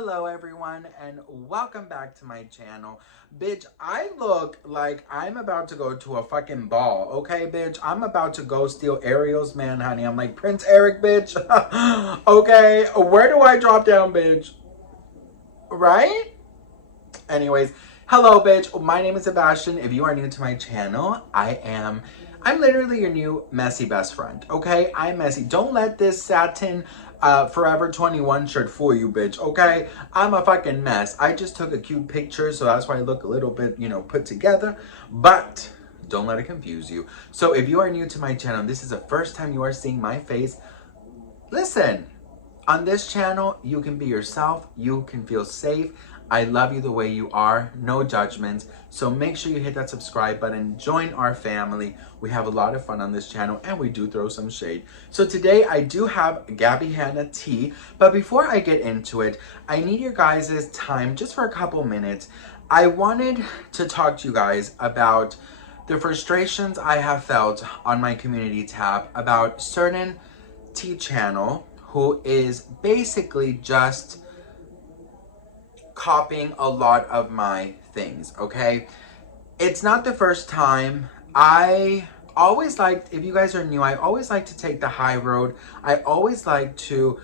Hello everyone and welcome back to my channel. Bitch, I look like I'm about to go to a fucking ball, okay bitch? I'm about to go steal Ariel's man, honey. I'm like Prince Eric, bitch. Okay, where do I drop down, bitch? Right? Anyways, hello bitch. My name is Sebastian. If you are new to my channel, I'm literally your new messy best friend, okay? I'm messy. Don't let this satin Forever 21 shirt fool you, bitch, okay? I'm a fucking mess. I just took a cute picture, so that's why I look a little bit, put together. But don't let it confuse you. So if you are new to my channel, this is the first time you are seeing my face, listen. On this channel, you can be yourself. You can feel safe. I love you the way you are. No judgments. So make sure you hit that subscribe button. Join our family. We have a lot of fun on this channel and we do throw some shade. So today I do have Gabbie Hanna tea. But before I get into it, I need your guys' time just for a couple minutes. I wanted to talk to you guys about the frustrations I have felt on my community tab about certain tea channel who is basically just copying a lot of my things, okay? It's not the first time. I always liked, if you guys are new, I always like to take the high road. I always like to,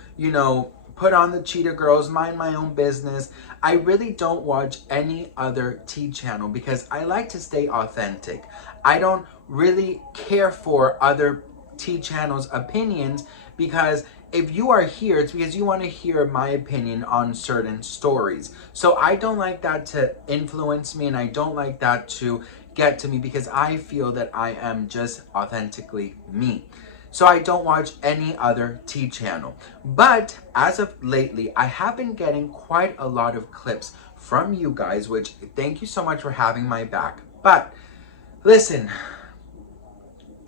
put on the Cheetah Girls, mind my own business. I really don't watch any other tea channel because I like to stay authentic. I don't really care for other tea channels' opinions because if you are here, it's because you want to hear my opinion on certain stories. So I don't like that to influence me and I don't like that to get to me because I feel that I am just authentically me. So I don't watch any other tea channel. But as of lately, I have been getting quite a lot of clips from you guys, which thank you so much for having my back. But listen,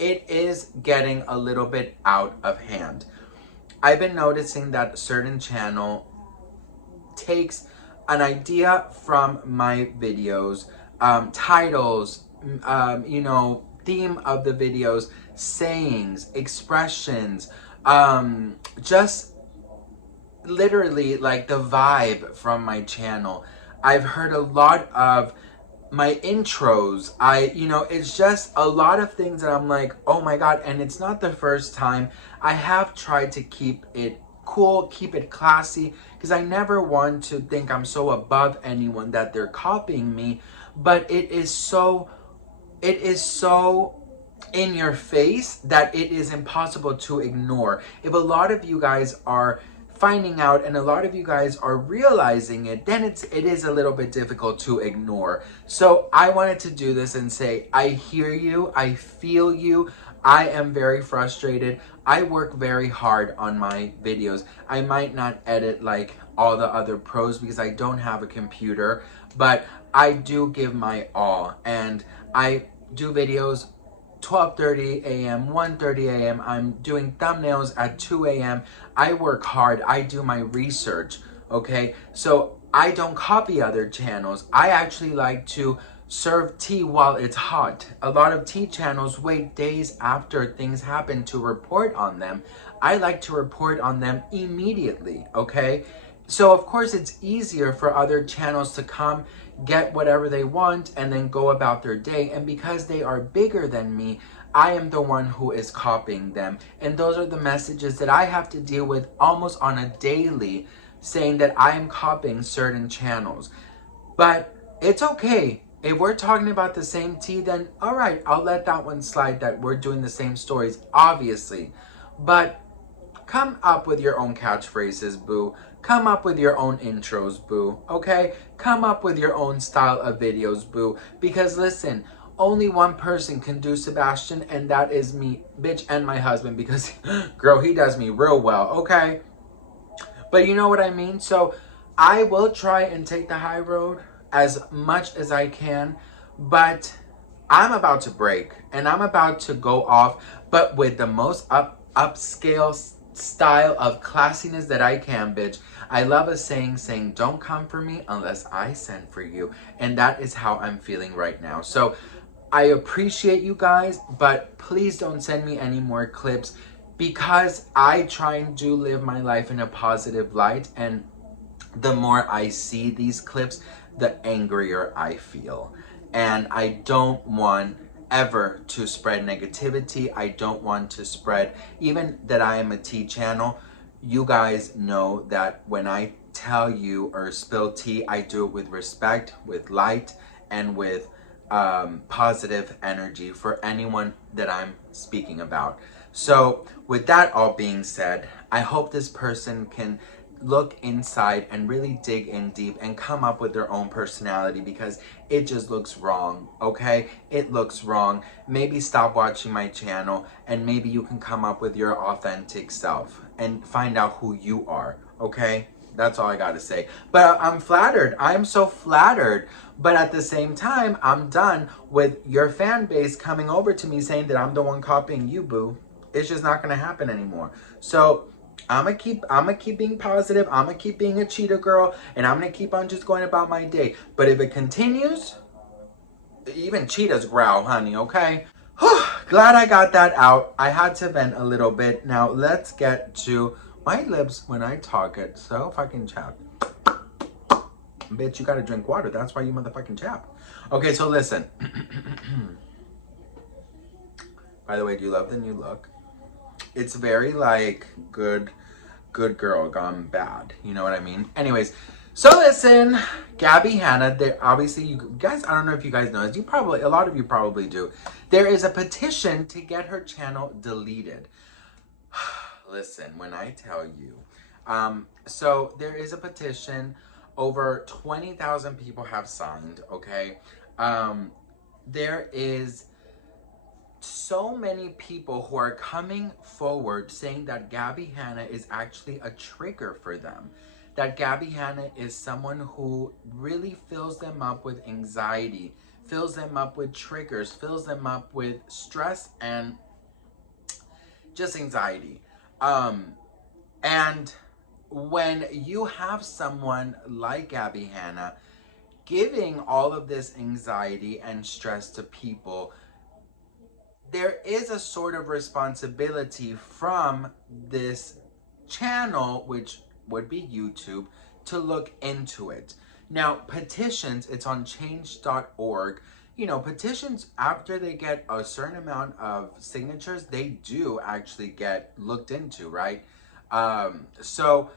it is getting a little bit out of hand. I've been noticing that a certain channel takes an idea from my videos, titles, theme of the videos, sayings, expressions, just literally like the vibe from my channel. I've heard a lot of my intros. It's just a lot of things that I'm like, oh my God. And it's not the first time. I have tried to keep it cool, keep it classy, because I never want to think I'm so above anyone that they're copying me. But it is so in your face that it is impossible to ignore. If a lot of you guys are finding out and a lot of you guys are realizing it, then it is a little bit difficult to ignore. So I wanted to do this and say, I hear you, I feel you, I am very frustrated. I work very hard on my videos. I might not edit like all the other pros because I don't have a computer, but I do give my all and I do videos 12:30 a.m., 1:30 a.m. I'm doing thumbnails at 2 a.m. I work hard. I do my research, okay? So I don't copy other channels. I actually like to serve tea while it's hot. A lot of tea channels wait days after things happen to report on them. I like to report on them immediately, okay? So of course it's easier for other channels to come, get whatever they want, and then go about their day. And because they are bigger than me, I am the one who is copying them. And those are the messages that I have to deal with almost on a daily, saying that I am copying certain channels. But it's okay. If we're talking about the same tea, then all right, I'll let that one slide that we're doing the same stories, obviously. But come up with your own catchphrases, boo. Come up with your own intros, boo. Okay? Come up with your own style of videos, boo. Because listen, only one person can do Sebastian, and that is me, bitch, and my husband. Because, girl, he does me real well, okay? But you know what I mean? So I will try and take the high road as much as I can. But I'm about to break. And I'm about to go off, but with the most upscale style of classiness that I can, bitch. I love a saying, don't come for me unless I send for you. And that is how I'm feeling right now. So I appreciate you guys, but please don't send me any more clips because I try and do live my life in a positive light. And the more I see these clips, the angrier I feel. And I don't want ever to spread negativity. I don't want to spread, even that I am a tea channel. You guys know that when I tell you or spill tea, I do it with respect, with light, and with positive energy for anyone that I'm speaking about. So, with that all being said, I hope this person can look inside and really dig in deep and come up with their own personality, because it just looks wrong, okay? It looks wrong. Maybe stop watching my channel and maybe you can come up with your authentic self and find out who you are, okay? That's all I gotta say. But I'm flattered. I'm so flattered. But at the same time, I'm done with your fan base coming over to me saying that I'm the one copying you, boo. It's just not gonna happen anymore. So I'ma keep being positive. I'ma keep being a cheetah girl, and I'm gonna keep on just going about my day. But if it continues, even cheetahs growl, honey, okay? Glad I got that out. I had to vent a little bit. Now let's get to my lips when I talk it so fucking chapped. Bitch, you gotta drink water. That's why you motherfucking chapped. Okay, so listen. By the way, do you love the new look? It's very like good girl gone bad. You know what I mean? Anyways, so listen, Gabbie Hanna, there obviously you guys, I don't know if you guys know this, a lot of you probably do. There is a petition to get her channel deleted. Listen, when I tell you, so there is a petition, over 20,000 people have signed, okay? There is so many people who are coming forward saying that Gabbie Hanna is actually a trigger for them. That Gabbie Hanna is someone who really fills them up with anxiety, fills them up with triggers, fills them up with stress and just anxiety. And when you have someone like Gabbie Hanna giving all of this anxiety and stress to people, there is a sort of responsibility from this channel, which would be YouTube, to look into it. Now, petitions, it's on change.org. You know, petitions, after they get a certain amount of signatures, they do actually get looked into, right? So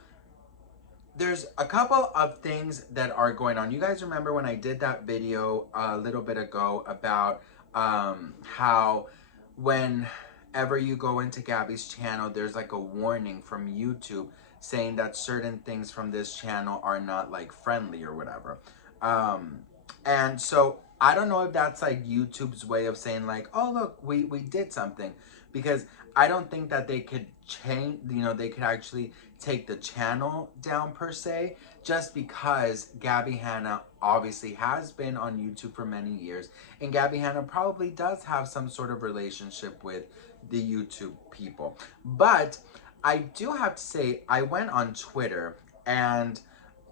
there's a couple of things that are going on. You guys remember when I did that video a little bit ago about how whenever you go into Gabbie's channel, there's like a warning from YouTube saying that certain things from this channel are not like friendly or whatever. And so I don't know if that's like YouTube's way of saying like, oh look, we did something, because I don't think that they could change, you know, they could actually take the channel down per se, just because Gabbie Hanna obviously has been on YouTube for many years, and Gabbie Hanna probably does have some sort of relationship with the YouTube people. But I do have to say, I went on Twitter and,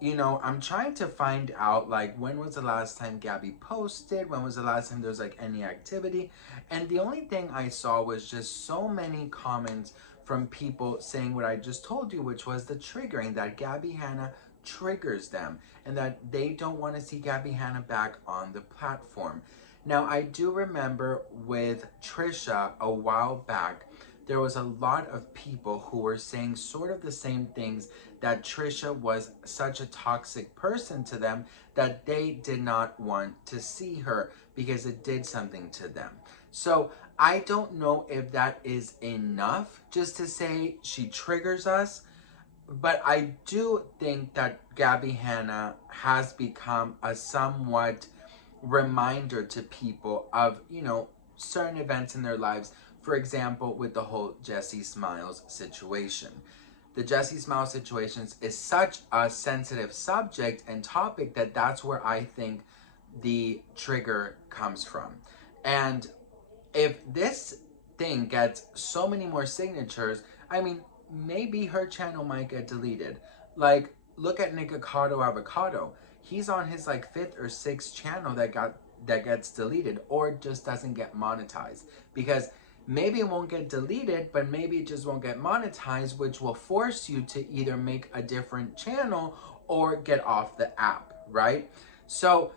you know, I'm trying to find out like when was the last time Gabbie posted, when was the last time there was like any activity, and the only thing I saw was just so many comments from people saying what I just told you, which was the triggering, that Gabbie Hanna triggers them and that they don't want to see Gabbie Hanna back on the platform. Now, I do remember with Trisha a while back, there was a lot of people who were saying sort of the same things, that Trisha was such a toxic person to them that they did not want to see her because it did something to them. So I don't know if that is enough just to say she triggers us, but I do think that Gabbie Hanna has become a somewhat reminder to people of, you know, certain events in their lives. For example, with the whole Jessie Smiles situation. The Jessie Smiles situation is such a sensitive subject and topic that that's where I think the trigger comes from. And if this thing gets so many more signatures, I mean, maybe her channel might get deleted. Like, look at Nikocado Avocado. He's on his like 5th or 6th channel that gets deleted or just doesn't get monetized, because maybe it won't get deleted, but maybe it just won't get monetized, which will force you to either make a different channel or get off the app, right? So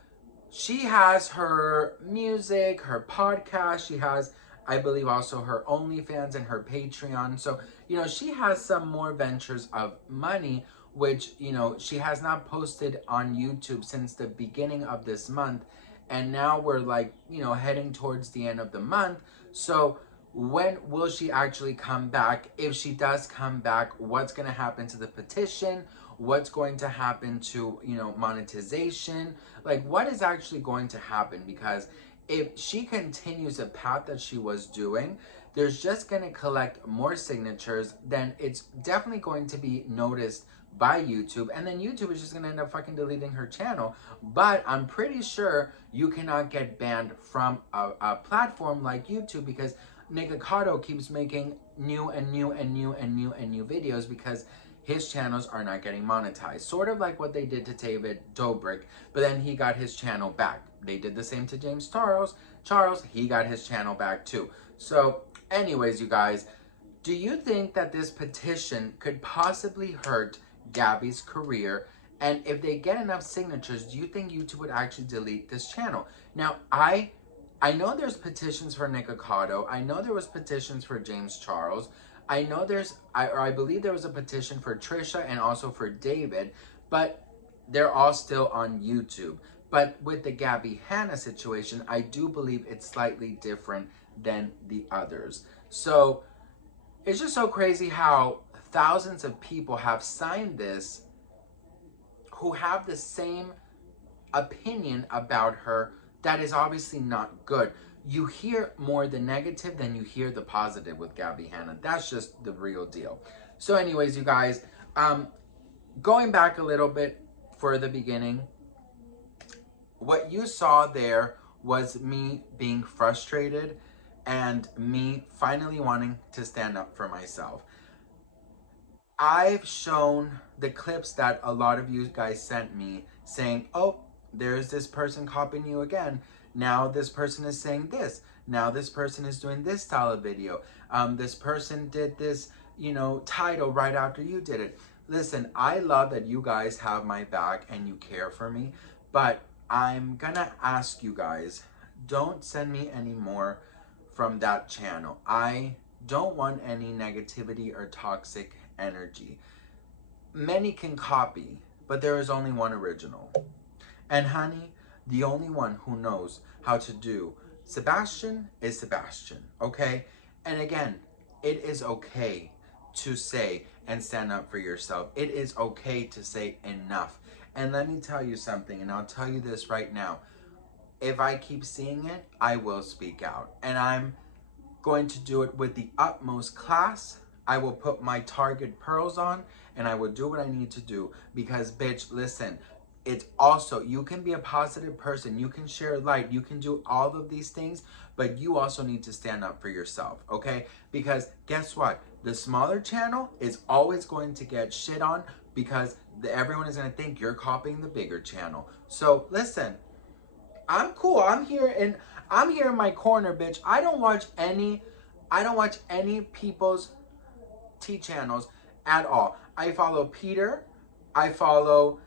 she has her music, her podcast, she has, I believe, also her OnlyFans and her Patreon. So, you know, she has some more ventures of money, which, you know, she has not posted on YouTube since the beginning of this month. And now we're like, you know, heading towards the end of the month. So when will she actually come back? If she does come back, what's going to happen to the petition? What's going to happen to, you know, monetization? Like, what is actually going to happen? Because if she continues the path that she was doing, there's just going to collect more signatures, then it's definitely going to be noticed by YouTube, and then YouTube is just going to end up fucking deleting her channel. But I'm pretty sure you cannot get banned from a platform like YouTube, because Nikocado keeps making new videos because his channels are not getting monetized. Sort of like what they did to David Dobrik, but then he got his channel back. They did the same to James Charles, he got his channel back too. So anyways, you guys, do you think that this petition could possibly hurt Gabbie's career? And if they get enough signatures, do you think YouTube would actually delete this channel? Now, I know there's petitions for Nikocado. I know there was petitions for James Charles. I know I believe there was a petition for Trisha and also for David, but they're all still on YouTube. But with the Gabbie Hanna situation, I do believe it's slightly different than the others. So it's just so crazy how thousands of people have signed this who have the same opinion about her that is obviously not good. You hear more the negative than you hear the positive with Gabbie Hanna. That's just the real deal. So anyways, you guys, going back a little bit for the beginning, what you saw there was me being frustrated and me finally wanting to stand up for myself. I've shown the clips that a lot of you guys sent me saying, oh, there's this person copying you again. Now this person is saying this. Now this person is doing this style of video. This person did this, you know, title right after you did it. Listen, I love that you guys have my back and you care for me, but I'm gonna ask you guys, don't send me any more from that channel. I don't want any negativity or toxic energy. Many can copy, but there is only one original. And honey, the only one who knows how to do Sebastian is Sebastian, okay? And again, it is okay to say and stand up for yourself. It is okay to say enough. And let me tell you something, and I'll tell you this right now. If I keep seeing it, I will speak out. And I'm going to do it with the utmost class. I will put my target pearls on, and I will do what I need to do. Because, bitch, listen, it's also, you can be a positive person. You can share light. You can do all of these things, but you also need to stand up for yourself, okay? Because guess what? The smaller channel is always going to get shit on because everyone is going to think you're copying the bigger channel. So listen, I'm cool. I'm here in my corner, bitch. I don't watch any people's T channels at all. I follow Peter. I follow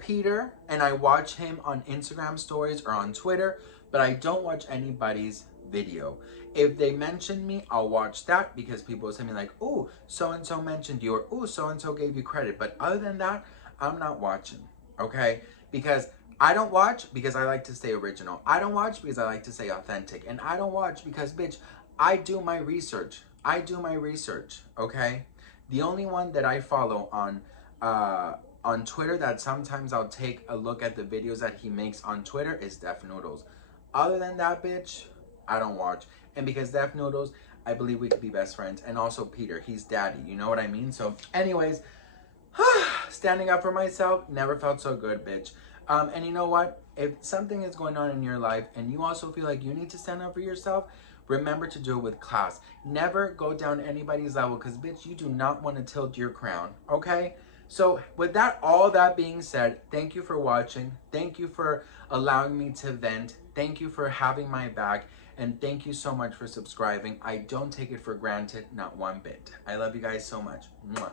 Peter, and I watch him on Instagram stories or on Twitter, but I don't watch anybody's video. If they mention me, I'll watch that because people send me like, oh, so-and-so mentioned you, or oh, so-and-so gave you credit. But other than that, I'm not watching, okay? Because I don't watch because I like to stay original. I don't watch because I like to stay authentic. And I don't watch because, bitch, I do my research. I do my research, okay? The only one that I follow on Twitter that sometimes I'll take a look at the videos that he makes on Twitter is Def Noodles. Other than that, bitch, I don't watch. And because Def Noodles, I believe we could be best friends. And also Peter, he's daddy, you know what I mean? So anyways, standing up for myself never felt so good, bitch. And you know what? If something is going on in your life and you also feel like you need to stand up for yourself, remember to do it with class. Never go down anybody's level because, bitch, you do not want to tilt your crown, okay? So with that, all that being said, thank you for watching. Thank you for allowing me to vent. Thank you for having my back. And thank you so much for subscribing. I don't take it for granted, not one bit. I love you guys so much. Mwah.